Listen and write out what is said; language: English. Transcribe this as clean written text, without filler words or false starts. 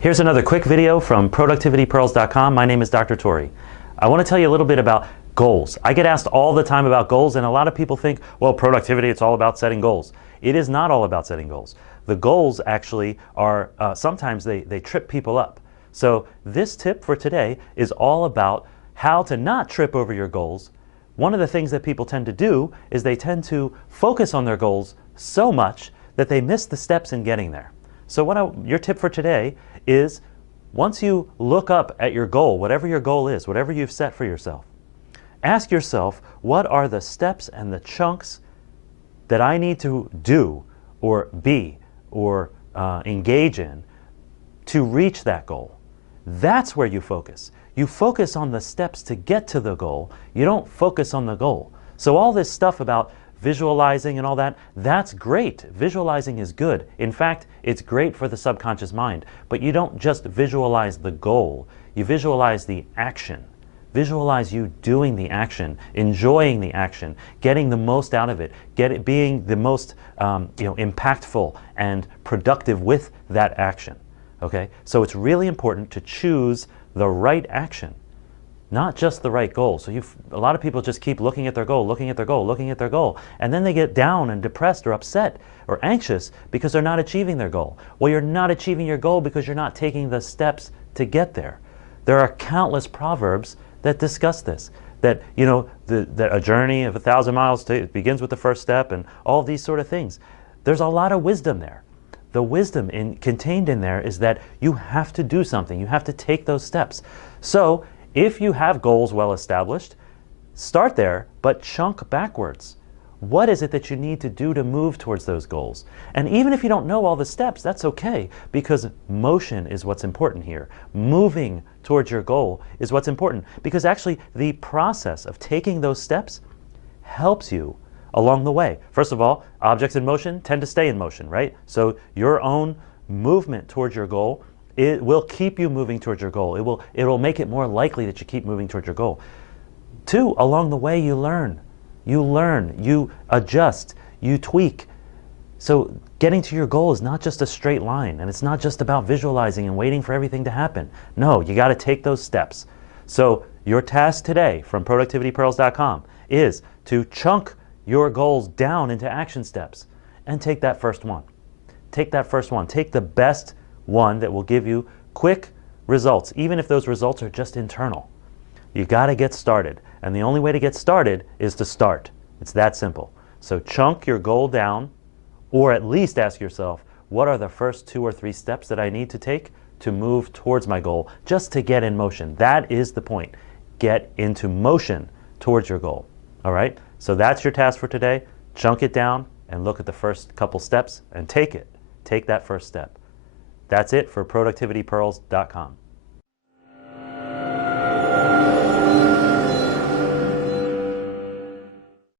Here's another quick video from productivitypearls.com. My name is Dr. Tori. I want to tell you a little bit about goals. I get asked all the time about goals, and a lot of people think, well, productivity, it's all about setting goals. It is not all about setting goals. The goals actually are, sometimes they trip people up. So this tip for today is all about how to not trip over your goals. One of the things that people tend to do is they tend to focus on their goals so much that they miss the steps in getting there. So your tip for today is, once you look up at your goal, whatever your goal is, whatever you've set for yourself, ask yourself, what are the steps and the chunks that I need to do or be or engage in to reach that goal? That's where you focus. You focus on the steps to get to the goal. You don't focus on the goal. So all this stuff about visualizing and all that, that's great. Visualizing is good. In fact, it's great for the subconscious mind. But you don't just visualize the goal. You visualize the action. Visualize you doing the action, enjoying the action, getting the most out of it, being the most impactful and productive with that action. Okay? So it's really important to choose the right action, not just the right goal. So a lot of people just keep looking at their goal, looking at their goal, looking at their goal, and then they get down and depressed or upset or anxious because they're not achieving their goal. Well, you're not achieving your goal because you're not taking the steps to get there. There are countless proverbs that discuss this, that that a journey of 1,000 miles begins with the first step, and all these sort of things. There's a lot of wisdom there. The wisdom contained in there is that you have to do something. You have to take those steps. So if you have goals well established, start there, but chunk backwards. What is it that you need to do to move towards those goals? And even if you don't know all the steps, that's okay, because motion is what's important here. Moving towards your goal is what's important, because actually the process of taking those steps helps you along the way. First of all, objects in motion tend to stay in motion, right? So your own movement towards your goal, it will keep you moving towards your goal. It will make it more likely that you keep moving towards your goal. Two, along the way you learn. You learn, you adjust, you tweak. So getting to your goal is not just a straight line, and it's not just about visualizing and waiting for everything to happen. No, you got to take those steps. So your task today from productivitypearls.com is to chunk your goals down into action steps and take that first one. Take that first one. Take the best one that will give you quick results, even if those results are just internal. You got to get started, and the only way to get started is to start. It's that simple. So chunk your goal down, or at least ask yourself, what are the first 2 or 3 steps that I need to take to move towards my goal, just to get in motion? That is the point. Get into motion towards your goal. All right? So that's your task for today. Chunk it down and look at the first couple steps and take it. Take that first step. That's it for productivitypearls.com.